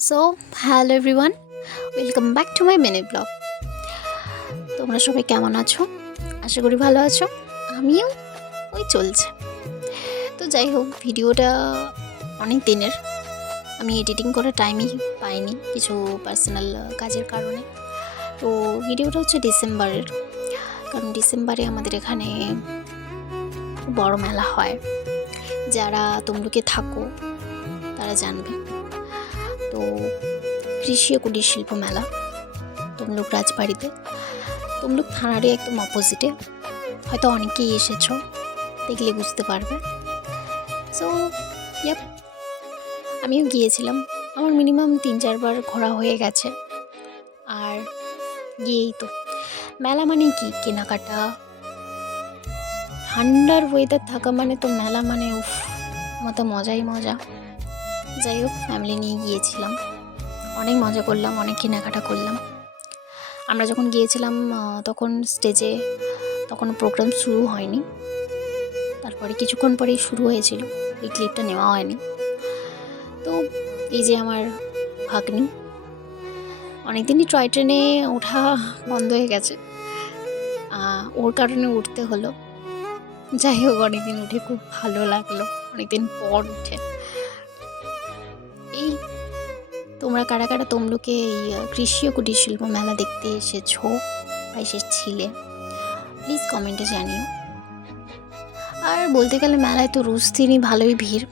So hello everyone welcome back to my mini blog তোমরা সবাই কেমন আছো? আশা করি ভালো আছো। আমিও ওই চলছে। তো যাই হোক, ভিডিওটা অনেক দিনের। আমি এডিটিং করার টাইমই পাইনি কিছু পার্সোনাল কাজের কারণে। তো ভিডিওটা হচ্ছে ডিসেম্বরের কারণ ডিসেম্বরে আমাদের এখানে বড় মেলা হয়। যারা তমলুকে থাকো, তারা জানবে। তো কৃষি ও কুটির শিল্প মেলা, তমলুক রাজবাড়িতে। তমলুক থানারই একদম অপোজিটে হয়তো অনেকেই এসেছ, দেখলে বুঝতে পারবে। সো ইয়াপ আমিও গিয়েছিলাম। আমার মিনিমাম তিন চারবার ঘোরা হয়ে গেছে। আর গিয়েই তো। মেলা মানে কি? কেনাকাটা। ঠান্ডার ওয়েদার থাকা মানে তো মেলা মানে উফ মতো মজাই মজা। যাই হোক ফ্যামিলি নিয়ে গিয়েছিলাম। অনেক মজা করলাম, অনেক কেনাকাটা করলাম। আমরা যখন গিয়েছিলাম তখন স্টেজে তখন প্রোগ্রাম শুরু হয়নি। তারপরে কিছুক্ষণ পরেই শুরু হয়েছিল। এই ক্লিপটা নেওয়া হয়নি। তো এই যে আমার ভাগ্নি, অনেকদিনই টয় ট্রেনে ওঠা বন্ধ হয়ে গেছে। ওর কারণে উঠতে হলো। যাই হোক, অনেকদিন উঠে খুব ভালো লাগল। অনেকদিন পর উঠে। তোমরা কারা কারা তমলুকে এই কৃষি ও কুটির শিল্প মেলা দেখতে এসেছ বা এসেছিলে? প্লিজ কমেন্টে জানিও। আর বলতে গেলে মেলায় তো রোজ দিনই ভালোই ভিড়।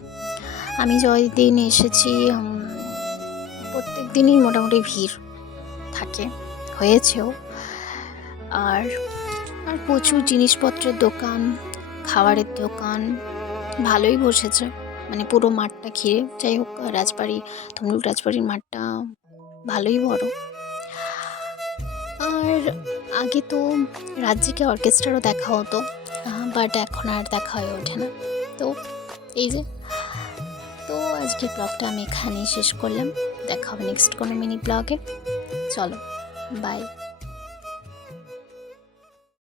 আমি দিন এসেছি প্রত্যেক দিনই মোটামুটি ভিড় থাকে, হয়েছেও। আর আর প্রচুর জিনিসপত্রের দোকান, খাবারের দোকান, ভালোই বসেছে। মানে পুরো মাঠটা ঘিরে। যাই হোক, রাজবাড়ি, তমলুক রাজবাড়ির মাঠটা ভালোই বড়। আর আগে তো রাজ্যিকে অর্কেস্ট্রারও দেখা হতো বাট এখন আর দেখা হয়ে ওঠে না। তো এই যে, তো আজকের ব্লগটা আমি এখানেই শেষ করলাম। দেখা হবে নেক্সট কোনো মিনি ব্লগে চলো বাই